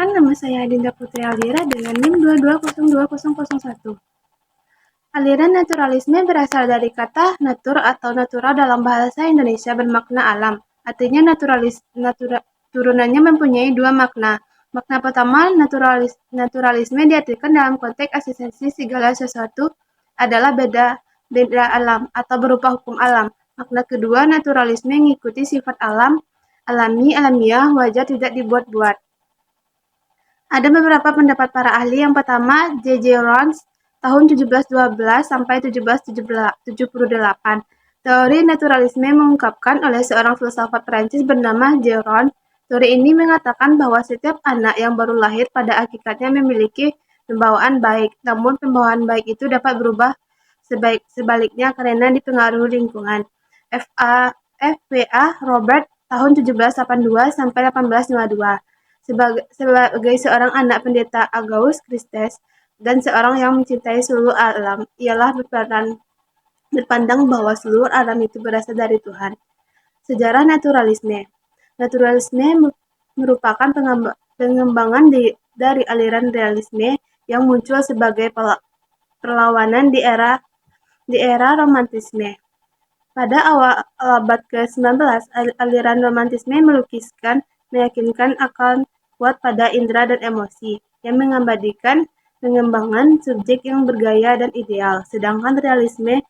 Perkenalkan, nama saya Dinda Putri Alira dengan NIM 22020001. Aliran naturalisme berasal dari kata natur atau natural dalam bahasa Indonesia bermakna alam. Artinya turunannya mempunyai dua makna. Makna pertama, naturalisme diartikan dalam konteks eksistensi segala sesuatu adalah beda alam atau berupa hukum alam. Makna kedua, naturalisme mengikuti sifat alam, alamiah, wajar, tidak dibuat-buat. Ada beberapa pendapat para ahli. Yang pertama, J.J. Rollins tahun 1712 sampai 1778. Teori naturalisme mengungkapkan oleh seorang filsafat Prancis bernama J.Ron. Teori ini mengatakan bahwa setiap anak yang baru lahir pada hakikatnya memiliki pembawaan baik, namun pembawaan baik itu dapat berubah sebaliknya karena dipengaruhi lingkungan. F.W.A. Robert tahun 1782 sampai 1852. Sebagai seorang anak pendeta Agaus Kristus dan seorang yang mencintai seluruh alam, ialah berpandang bahwa seluruh alam itu berasal dari Tuhan. Sejarah naturalisme. Naturalisme merupakan pengembangan dari aliran realisme yang muncul sebagai perlawanan di era romantisme. Pada awal abad ke-19, aliran romantisme meyakinkan akan kuat pada indera dan emosi, yang mengabadikan pengembangan subjek yang bergaya dan ideal, sedangkan realisme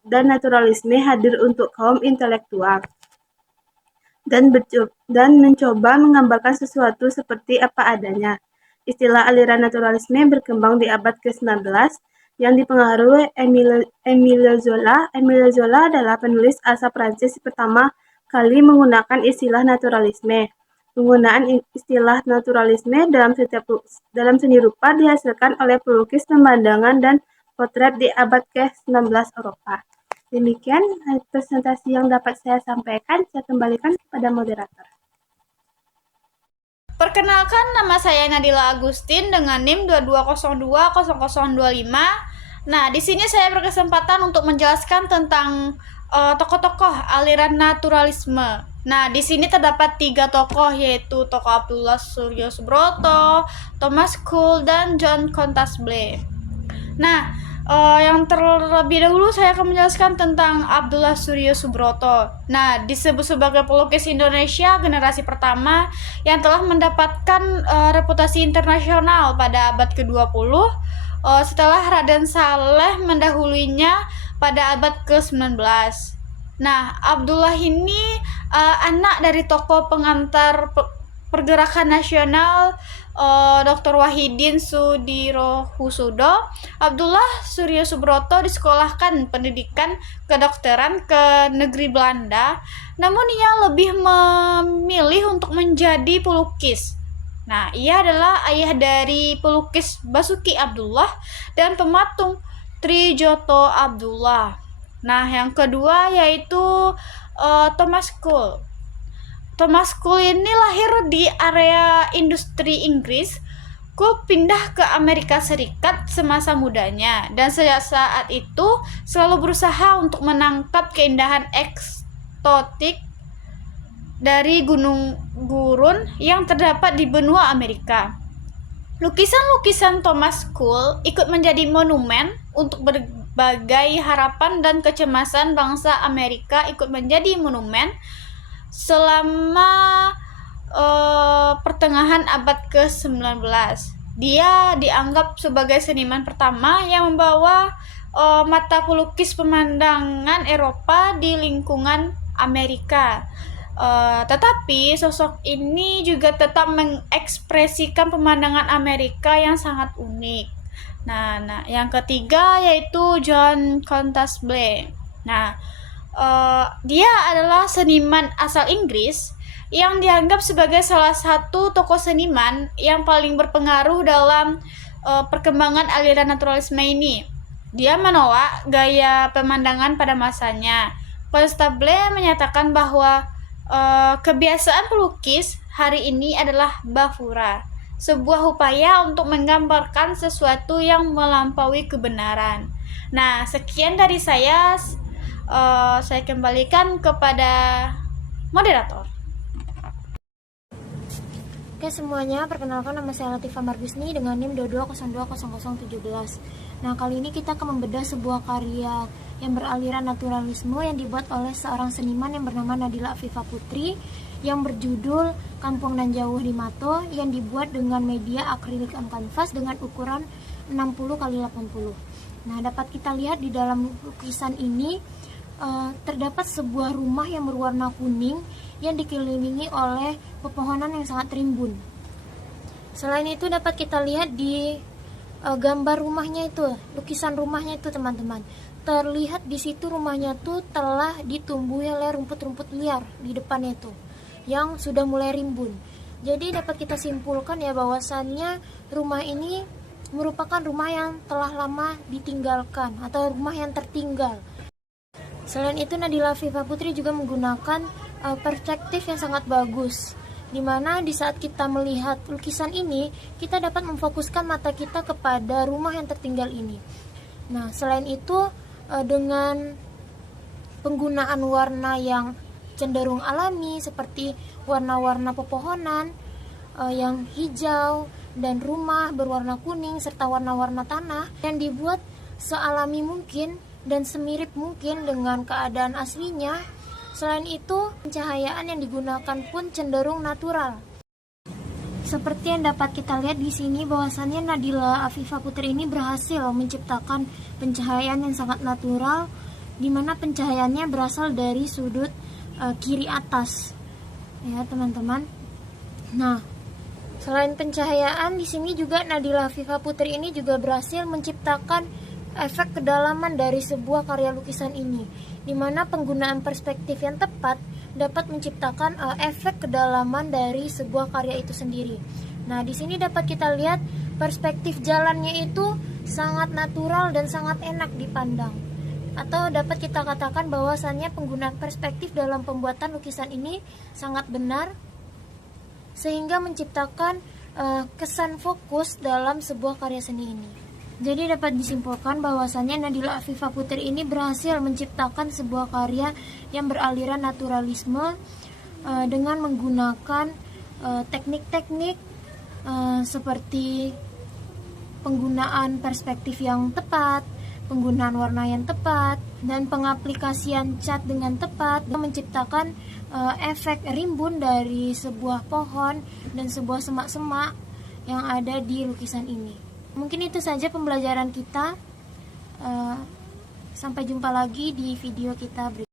dan naturalisme hadir untuk kaum intelektual dan mencoba menggambarkan sesuatu seperti apa adanya. Istilah aliran naturalisme berkembang di abad ke-19 yang dipengaruhi Émile Zola. Émile Zola adalah penulis asal Prancis pertama kali menggunakan istilah naturalisme. Penggunaan istilah naturalisme dalam seni rupa dihasilkan oleh pelukis pemandangan dan potret di abad ke-19 Eropa. Demikian presentasi yang dapat saya sampaikan. Saya kembalikan kepada moderator. Perkenalkan, nama saya Nadila Agustin dengan NIM 22020025. Nah, di sini saya berkesempatan untuk menjelaskan tentang tokoh-tokoh aliran naturalisme. Nah, di sini terdapat 3 tokoh, yaitu tokoh Abdullah Suryo Subroto, Thomas Kuhl, dan John Constable. Nah, yang terlebih dahulu saya akan menjelaskan tentang Abdullah Suryo Subroto. Nah, disebut sebagai pelukis Indonesia generasi pertama yang telah mendapatkan reputasi internasional pada abad ke-20 setelah Raden Saleh mendahulunya pada abad ke-19. Nah, Abdullah ini anak dari tokoh pengantar pergerakan nasional Dr. Wahidin Sudirohusodo. Abdullah Suryo Subroto disekolahkan pendidikan kedokteran ke negeri Belanda, namun ia lebih memilih untuk menjadi pelukis. Nah, ia adalah ayah dari pelukis Basuki Abdullah dan pematung Trijoto Abdullah. Nah, yang kedua yaitu Thomas Kuhl. Thomas Kuhl ini lahir di area industri Inggris. Kuhl pindah ke Amerika Serikat semasa mudanya dan sejak saat itu selalu berusaha untuk menangkap keindahan eksotik dari gunung gurun yang terdapat di benua Amerika. Lukisan-lukisan Thomas Kuhl ikut menjadi monumen untuk berbagai harapan dan kecemasan bangsa Amerika ikut menjadi monumen selama pertengahan abad ke-19. Dia dianggap sebagai seniman pertama yang membawa mata pelukis pemandangan Eropa di lingkungan Amerika. Tetapi sosok ini juga tetap mengekspresikan pemandangan Amerika yang sangat unik. Nah, yang ketiga yaitu John Constable. Nah, dia adalah seniman asal Inggris yang dianggap sebagai salah satu tokoh seniman yang paling berpengaruh dalam perkembangan aliran naturalisme ini. Dia menolak gaya pemandangan pada masanya. Constable menyatakan bahwa kebiasaan pelukis hari ini adalah bravura, sebuah upaya untuk menggambarkan sesuatu yang melampaui kebenaran. Nah, sekian dari saya kembalikan kepada moderator. Oke semuanya, perkenalkan nama saya Latifah Margisni dengan NIM 22020017. Nah, kali ini kita akan membedah sebuah karya yang beraliran naturalisme yang dibuat oleh seorang seniman yang bernama Nadila Afifah Putri yang berjudul Kampung Nan Jauh di Mato, yang dibuat dengan media akrilik on canvas dengan ukuran 60 x 80. Nah, dapat kita lihat di dalam lukisan ini terdapat sebuah rumah yang berwarna kuning yang dikelilingi oleh pepohonan yang sangat rimbun. Selain itu dapat kita lihat di gambar rumahnya itu, lukisan rumahnya itu teman-teman. Terlihat di situ rumahnya tuh telah ditumbuhi oleh rumput-rumput liar di depannya itu yang sudah mulai rimbun. Jadi dapat kita simpulkan ya bahwasannya rumah ini merupakan rumah yang telah lama ditinggalkan atau rumah yang tertinggal. Selain itu Nadila Afifah Putri juga menggunakan perspektif yang sangat bagus, dimana di saat kita melihat lukisan ini kita dapat memfokuskan mata kita kepada rumah yang tertinggal ini. Nah, selain itu dengan penggunaan warna yang cenderung alami seperti warna-warna pepohonan yang hijau dan rumah berwarna kuning serta warna-warna tanah yang dibuat sealami mungkin dan semirip mungkin dengan keadaan aslinya. Selain itu, pencahayaan yang digunakan pun cenderung natural. Seperti yang dapat kita lihat di sini bahwasannya Nadila Afifah Putri ini berhasil menciptakan pencahayaan yang sangat natural, di mana pencahayaannya berasal dari sudut kiri atas. Ya, teman-teman. Nah, selain pencahayaan di sini juga Nadila Afifah Putri ini juga berhasil menciptakan efek kedalaman dari sebuah karya lukisan ini, di mana penggunaan perspektif yang tepat dapat menciptakan efek kedalaman dari sebuah karya itu sendiri. Nah, di sini dapat kita lihat perspektif jalannya itu sangat natural dan sangat enak dipandang. Atau dapat kita katakan bahwasannya penggunaan perspektif dalam pembuatan lukisan ini sangat benar, sehingga menciptakan kesan fokus dalam sebuah karya seni ini. Jadi dapat disimpulkan bahwasannya Nadila Afifah Putri ini berhasil menciptakan sebuah karya yang beraliran naturalisme dengan menggunakan teknik-teknik seperti penggunaan perspektif yang tepat, penggunaan warna yang tepat, dan pengaplikasian cat dengan tepat, dan menciptakan efek rimbun dari sebuah pohon dan sebuah semak-semak yang ada di lukisan ini. Mungkin itu saja pembelajaran kita. Sampai jumpa lagi di video kita berikutnya.